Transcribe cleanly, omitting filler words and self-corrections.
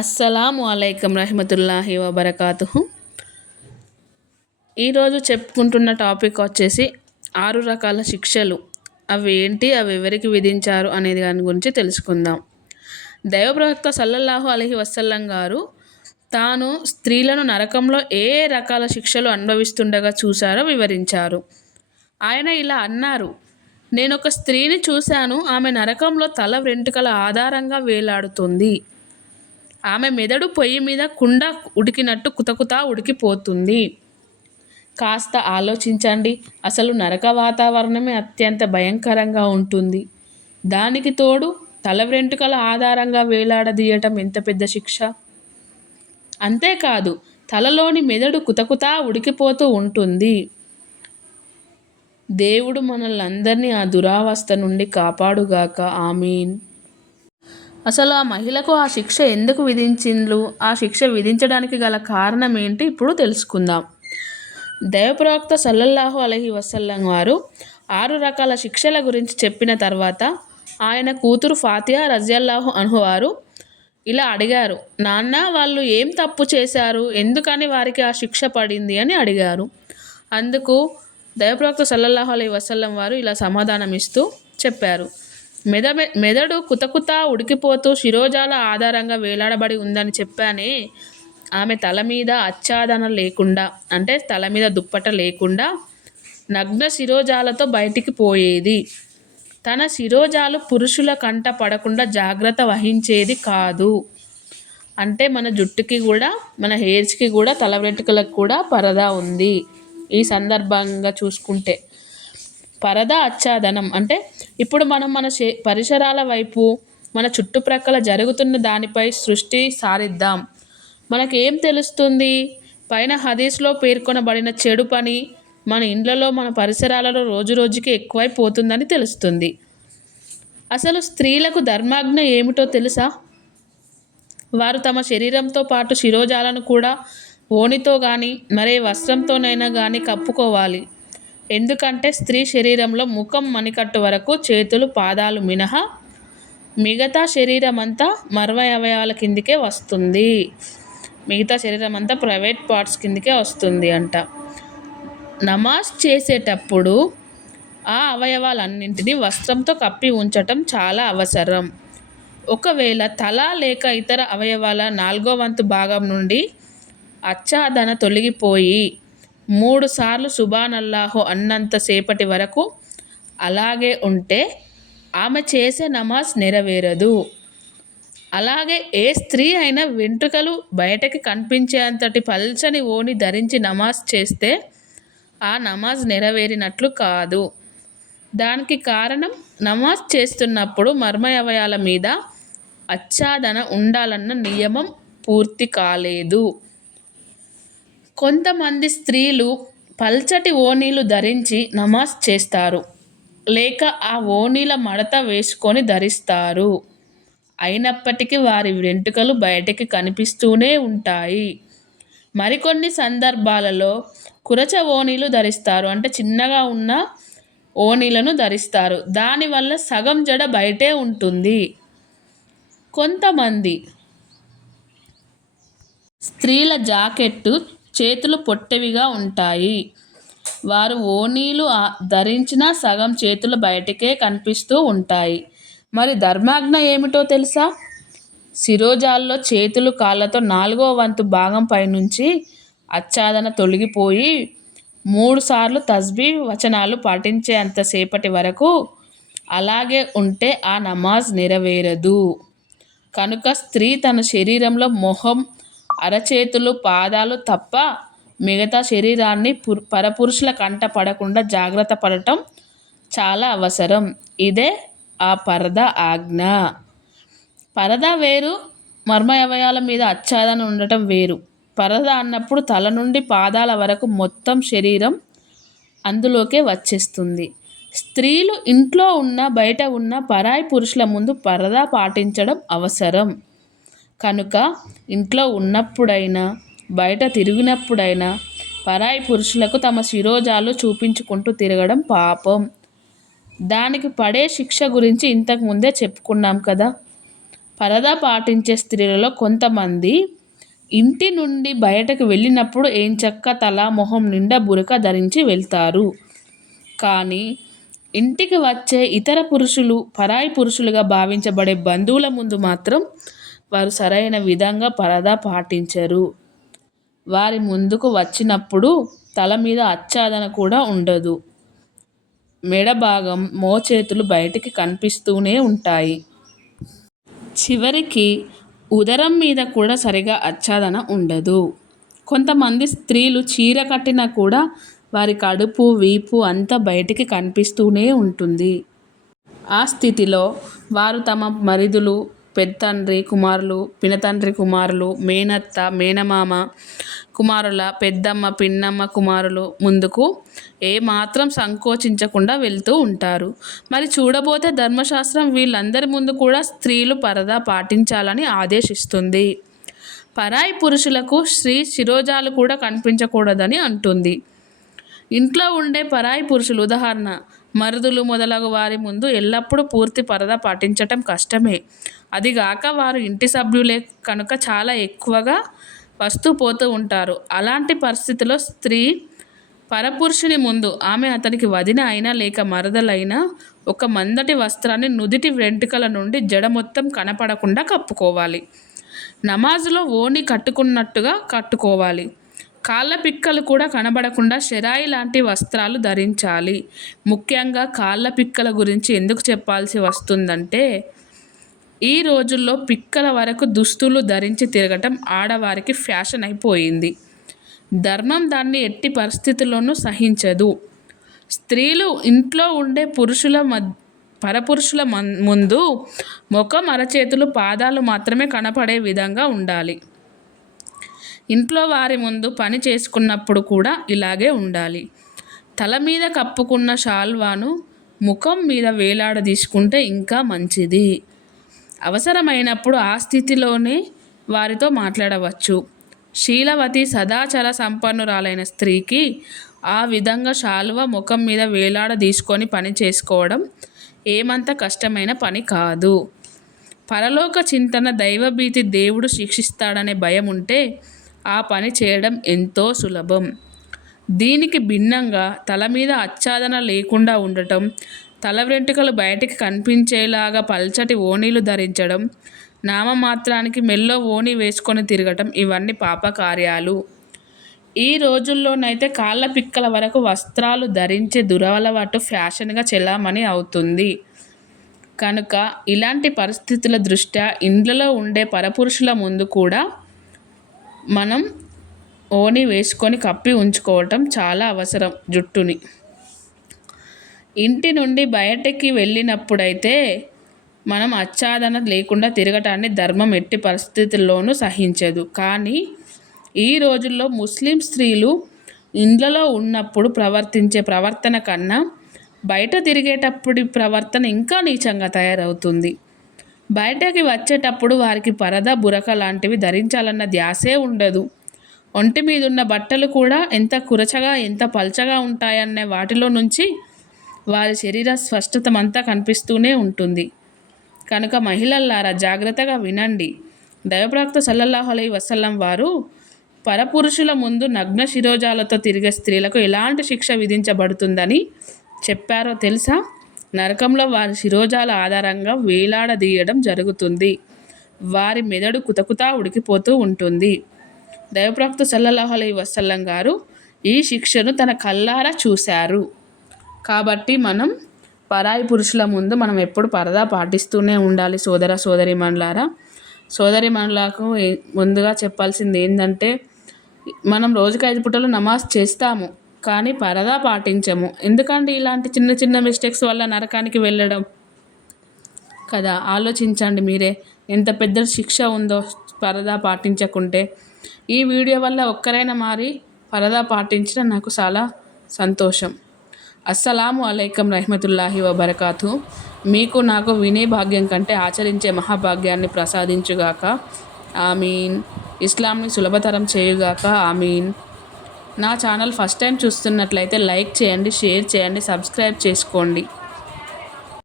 అస్సలాము అలైకం రహమతుల్లాహి వబర్కాతుహు. ఈరోజు చెప్పుకుంటున్న టాపిక్ వచ్చేసి 6 రకాల శిక్షలు. అవి ఏంటి, అవి ఎవరికి విధించారు అనేది దాని గురించి తెలుసుకుందాం. దైవప్రవక్త సల్లల్లాహు అలైహి వసల్లం గారు తాను స్త్రీలను నరకంలో ఏ రకాల శిక్షలు అనుభవిస్తుండగా చూశారో వివరించారు. ఆయన ఇలా అన్నారు: నేను ఒక స్త్రీని చూశాను, ఆమె నరకంలో తల వెంట్రుకల ఆధారంగా వేలాడుతుంది. ఆమె మెదడు పొయ్యి మీద కుండ ఉడికినట్టు కుతకుతా ఉడికిపోతుంది. కాస్త ఆలోచించండి, అసలు నరక వాతావరణమే అత్యంత భయంకరంగా ఉంటుంది. దానికి తోడు తల వెంట్రుకల ఆధారంగా వేలాడదీయటం ఎంత పెద్ద శిక్ష. అంతేకాదు, తలలోని మెదడు కుతకుతా ఉడికిపోతూ ఉంటుంది. దేవుడు మనల్నందరినీ ఆ దురావస్థ నుండి కాపాడుగాక, ఆమీన్. అసలు ఆ మహిళకు ఆ శిక్ష ఎందుకు విధించిండ్రు, ఆ శిక్ష విధించడానికి గల కారణం ఏంటి ఇప్పుడు తెలుసుకుందాం. దైవప్రవక్త సల్లల్లాహు అలైహి వసల్లం వారు 6 రకాల శిక్షల గురించి చెప్పిన తర్వాత ఆయన కూతురు ఫాతిమా రజియల్లాహు అన్హా వారు ఇలా అడిగారు: నాన్న, వాళ్ళు ఏం తప్పు చేశారు, ఎందుకని వారికి ఆ శిక్ష పడింది అని అడిగారు. అందుకు దైవప్రవక్త సల్లల్లాహు అలైహి వసల్లం వారు ఇలా సమాధానం ఇస్తూ చెప్పారు: మెదడు కుతకుతా ఉడికిపోతూ శిరోజాల ఆధారంగా వేలాడబడి ఉందని చెప్పానే, ఆమె తల మీద ఆచ్ఛాదన లేకుండా, అంటే తల మీద దుప్పట లేకుండా నగ్న శిరోజాలతో బయటికి పోయేది. తన శిరోజాలు పురుషుల కంట పడకుండా జాగ్రత్త వహించేది కాదు. అంటే మన జుట్టుకి కూడా, మన హెయిర్స్కి కూడా, తల వెంట్రుకలకు కూడా పరదా ఉంది. ఈ సందర్భంగా చూసుకుంటే పరదా ఆచ్ఛాదనం అంటే ఇప్పుడు మనం మన పరిసరాల వైపు, మన చుట్టుప్రక్కల జరుగుతున్న దానిపై దృష్టి సారిద్దాం. మనకేం తెలుస్తుంది? పైన హదీస్లో పేర్కొనబడిన చెడు పని మన ఇండ్లలో, మన పరిసరాలలో రోజురోజుకి ఎక్కువైపోతుందని తెలుస్తుంది. అసలు స్త్రీలకు ధర్మాజ్ఞ ఏమిటో తెలుసా? వారు తమ శరీరంతో పాటు శిరోజాలను కూడా ఓణితో కానీ మరే వస్త్రంతోనైనా కానీ కప్పుకోవాలి. ఎందుకంటే స్త్రీ శరీరంలో ముఖం మణికట్టు వరకు, చేతులు పాదాలు మినహా మిగతా శరీరం అంతా అవయవాల కిందికే వస్తుంది. మిగతా శరీరం అంతా ప్రైవేట్ పార్ట్స్ కిందికే వస్తుంది అంట. నమాజ్ చేసేటప్పుడు ఆ అవయవాలన్నింటినీ వస్త్రంతో కప్పి ఉంచటం చాలా అవసరం. ఒకవేళ తల లేక ఇతర అవయవాల 4వ వంతు భాగం నుండి ఆచ్ఛాదన తొలగిపోయి 3 సార్లు సుబానల్లాహు అన్నంత సేపటి వరకు అలాగే ఉంటే ఆమె చేసే నమాజ్ నెరవేరదు. అలాగే ఏ స్త్రీ అయినా వెంట్రుకలు బయటకి కనిపించేంతటి పల్చని ఓణి ధరించి నమాజ్ చేస్తే ఆ నమాజ్ నెరవేరినట్లు కాదు. దానికి కారణం, నమాజ్ చేస్తున్నప్పుడు మర్మయవయాల మీద ఆచ్ఛాదన ఉండాలన్న నియమం పూర్తి కాలేదు. కొంతమంది స్త్రీలు పల్చటి ఓణీలు ధరించి నమాజ్ చేస్తారు, లేక ఆ ఓణీల మడత వేసుకొని ధరిస్తారు. అయినప్పటికీ వారి వెంట్రుకలు బయటికి కనిపిస్తూనే ఉంటాయి. మరికొన్ని సందర్భాలలో కురచ ఓణీలు ధరిస్తారు, అంటే చిన్నగా ఉన్న ఓణీలను ధరిస్తారు. దానివల్ల సగం జడ బయటే ఉంటుంది. కొంతమంది స్త్రీల జాకెట్టు చేతులు పొట్టివిగా ఉంటాయి. వారు ఓణీలు ధరించినా సగం చేతులు బయటికే కనిపిస్తూ ఉంటాయి. మరి ధర్మాజ్ఞ ఏమిటో తెలుసా? శిరోజాల్లో చేతులు, కాళ్ళతో 4వ వంతు భాగం పైనుంచి ఆచ్ఛాదన తొలగిపోయి 3 సార్లు తస్బీహ్ వచనాలు పఠించేంత సేపటి వరకు అలాగే ఉంటే ఆ నమాజ్ నెరవేరదు. కనుక స్త్రీ తన శరీరంలో మొహం, అరచేతులు, పాదాలు తప్ప మిగతా శరీరాన్ని పరపురుషుల కంట పడకుండా జాగ్రత్త పడటం చాలా అవసరం. ఇదే ఆ పరదా ఆజ్ఞ. పరదా వేరు, మర్మయవయాల మీద ఆచ్ఛాదన ఉండటం వేరు. పరదా అన్నప్పుడు తల నుండి పాదాల వరకు మొత్తం శరీరం అందులోకే వచ్చేస్తుంది. స్త్రీలు ఇంట్లో ఉన్న, బయట ఉన్న పరాయి పురుషుల ముందు పరదా పాటించడం అవసరం. కనుక ఇంట్లో ఉన్నప్పుడైనా, బయట తిరిగినప్పుడైనా పరాయి పురుషులకు తమ శిరోజాలు చూపించుకుంటూ తిరగడం పాపం. దానికి పడే శిక్ష గురించి ఇంతకు ముందే చెప్పుకున్నాం కదా. పరదా పాటించే స్త్రీలలో కొంతమంది ఇంటి నుండి బయటకు వెళ్ళినప్పుడు ఏంచక్క తల మొహం నిండా బురక ధరించి వెళ్తారు. కానీ ఇంటికి వచ్చే ఇతర పురుషులు పరాయి పురుషులుగా భావించబడే బంధువుల ముందు మాత్రం వారు సరైన విధంగా పరదా పాటించరు. వారి ముందుకు వచ్చినప్పుడు తల మీద ఆచ్ఛాదన కూడా ఉండదు. మెడ భాగం మోచేతులు బయటికి కనిపిస్తూనే ఉంటాయి. చివరికి ఉదరం మీద కూడా సరిగా ఆచ్ఛాదన ఉండదు. కొంతమంది స్త్రీలు చీర కట్టినా కూడా వారి కడుపు వీపు అంతా బయటికి కనిపిస్తూనే ఉంటుంది. ఆ స్థితిలో వారు తమ మరిదులు, పెద్దండ్రి కుమారులు, పినతండ్రి కుమారులు, మేనత్త మేనమామ కుమారుల, పెద్దమ్మ పిన్నమ్మ కుమారులు ముందుకు ఏమాత్రం సంకోచించకుండా వెళ్తూ ఉంటారు. మరి చూడబోతే ధర్మశాస్త్రం వీళ్ళందరి ముందు కూడా స్త్రీలు పరదా పాటించాలని ఆదేశిస్తుంది. పరాయి పురుషులకు స్త్రీ శిరోజాలు కూడా కనిపించకూడదని అంటుంది. ఇంట్లో ఉండే పరాయి పురుషులు ఉదాహరణ మరుదులు మొదలగు వారి ముందు ఎల్లప్పుడూ పూర్తి పరదా పాటించటం కష్టమే. అదిగాక వారు ఇంటి సభ్యులే కనుక చాలా ఎక్కువగా వస్తూ పోతూ ఉంటారు. అలాంటి పరిస్థితిలో స్త్రీ పరపురుషుని ముందు ఆమె అతనికి వదిన అయినా లేక మరదలైనా ఒక మందటి వస్త్రాన్ని నుదిటి వెంట్రుకల నుండి జడ మొత్తం కనపడకుండా కప్పుకోవాలి. నమాజులో ఓణి కట్టుకున్నట్టుగా కట్టుకోవాలి. కాళ్ళ పిక్కలు కూడా కనబడకుండా షెరాయి లాంటి వస్త్రాలు ధరించాలి. ముఖ్యంగా కాళ్ళ పిక్కల గురించి ఎందుకు చెప్పాల్సి వస్తుందంటే ఈ రోజుల్లో పిక్కల వరకు దుస్తులు ధరించి తిరగటం ఆడవారికి ఫ్యాషన్ అయిపోయింది. ధర్మం దాన్ని ఎట్టి పరిస్థితుల్లోనూ సహించదు. స్త్రీలు ఇంట్లో ఉండే పరపురుషుల ముందు ముఖం అరచేతులు పాదాలు మాత్రమే కనపడే విధంగా ఉండాలి. ఇంట్లో వారి ముందు పని చేసుకున్నప్పుడు కూడా ఇలాగే ఉండాలి. తల మీద కప్పుకున్న శాల్వాను ముఖం మీద వేలాడదీసుకుంటే ఇంకా మంచిది. అవసరమైనప్పుడు ఆ స్థితిలోనే వారితో మాట్లాడవచ్చు. శీలవతి సదాచార సంపన్నురాలైన స్త్రీకి ఆ విధంగా శాలువ ముఖం మీద వేలాడదీసుకొని పని చేసుకోవడం ఏమంత కష్టమైన పని కాదు. పరలోక చింతన, దైవభీతి, దేవుడు శిక్షిస్తాడనే భయం ఉంటే ఆ పని చేయడం ఎంతో సులభం. దీనికి భిన్నంగా తల మీద ఆచ్ఛాదన లేకుండా ఉండటం, తల వెంట్రుకలు బయటికి కనిపించేలాగా పల్చటి ఓణీలు ధరించడం, నామమాత్రానికి మెల్లో ఓణి వేసుకొని తిరగటం ఇవన్నీ పాపకార్యాలు. ఈ రోజుల్లోనైతే కాళ్ళ పిక్కల వరకు వస్త్రాలు ధరించే దురలవాటు ఫ్యాషన్గా చెలామణి అవుతుంది. కనుక ఇలాంటి పరిస్థితుల దృష్ట్యా ఇండ్లలో ఉండే పరపురుషుల ముందు కూడా మనం ఓణి వేసుకొని కప్పి ఉంచుకోవటం చాలా అవసరం. జుట్టుని ఇంటి నుండి బయటికి వెళ్ళినప్పుడైతే మనం ఆచ్ఛాదన లేకుండా తిరగటాన్ని ధర్మం ఎట్టి పరిస్థితుల్లోనూ సహించదు. కానీ ఈ రోజుల్లో ముస్లిం స్త్రీలు ఇండ్లలో ఉన్నప్పుడు ప్రవర్తించే ప్రవర్తన కన్నా బయట తిరిగేటప్పుడు ప్రవర్తన ఇంకా నీచంగా తయారవుతుంది. బయటకి వచ్చేటప్పుడు వారికి పరదా బురక లాంటివి ధరించాలన్న ధ్యాసే ఉండదు. ఒంటి మీదున్న బట్టలు కూడా ఎంత కురచగా ఎంత పల్చగా ఉంటాయనే వాటిలో నుంచి వారి శరీర స్పష్టతమంతా కనిపిస్తూనే ఉంటుంది. కనుక మహిళల్లారా జాగ్రత్తగా వినండి. దైవప్రవక్త సల్లల్లాహు అలైహి వసల్లం వారు పరపురుషుల ముందు నగ్న శిరోజాలతో తిరిగే స్త్రీలకు ఎలాంటి శిక్ష విధించబడుతుందని చెప్పారో తెలుసా? నరకంలో వారి శిరోజాల ఆధారంగా వేలాడదీయడం జరుగుతుంది. వారి మెదడు కుతకుతా ఉడికిపోతూ ఉంటుంది. దైవప్రవక్త సల్లల్లాహు అలైహి వసల్లం గారు ఈ శిక్షను తన కళ్ళారా చూశారు. కాబట్టి మనం పరాయి పురుషుల ముందు మనం ఎప్పుడు పరదా పాటిస్తూనే ఉండాలి. సోదరిమణులకు ముందుగా చెప్పాల్సింది ఏంటంటే మనం రోజుకి 5 పూటలు నమాజ్ చేస్తాము, కానీ పరదా పాటించము. ఎందుకంటే ఇలాంటి చిన్న చిన్న మిస్టేక్స్ వల్ల నరకానికి వెళ్ళడం కదా. ఆలోచించండి మీరే, ఎంత పెద్ద శిక్ష ఉందో పరదా పాటించకుంటే. ఈ వీడియో వల్ల ఒక్కరైనా మారి పరదా పాటించడం నాకు చాలా సంతోషం. అస్సలాము అలైకుం రహ్మతుల్లాహి వబరకాతు. మీకు నాకు వినే భాగ్యం కంటే ఆచరించే మహాభాగ్యాన్ని ప్రసాదించుగాక. ఆమీన్. ఇస్లాంని సులభతరం చేయుగాక. ఆమీన్. నా ఛానల్ ఫస్ట్ టైం చూస్తున్నట్లయితే లైక్ చేయండి, షేర్ చేయండి, సబ్స్క్రైబ్ చేసుకోండి.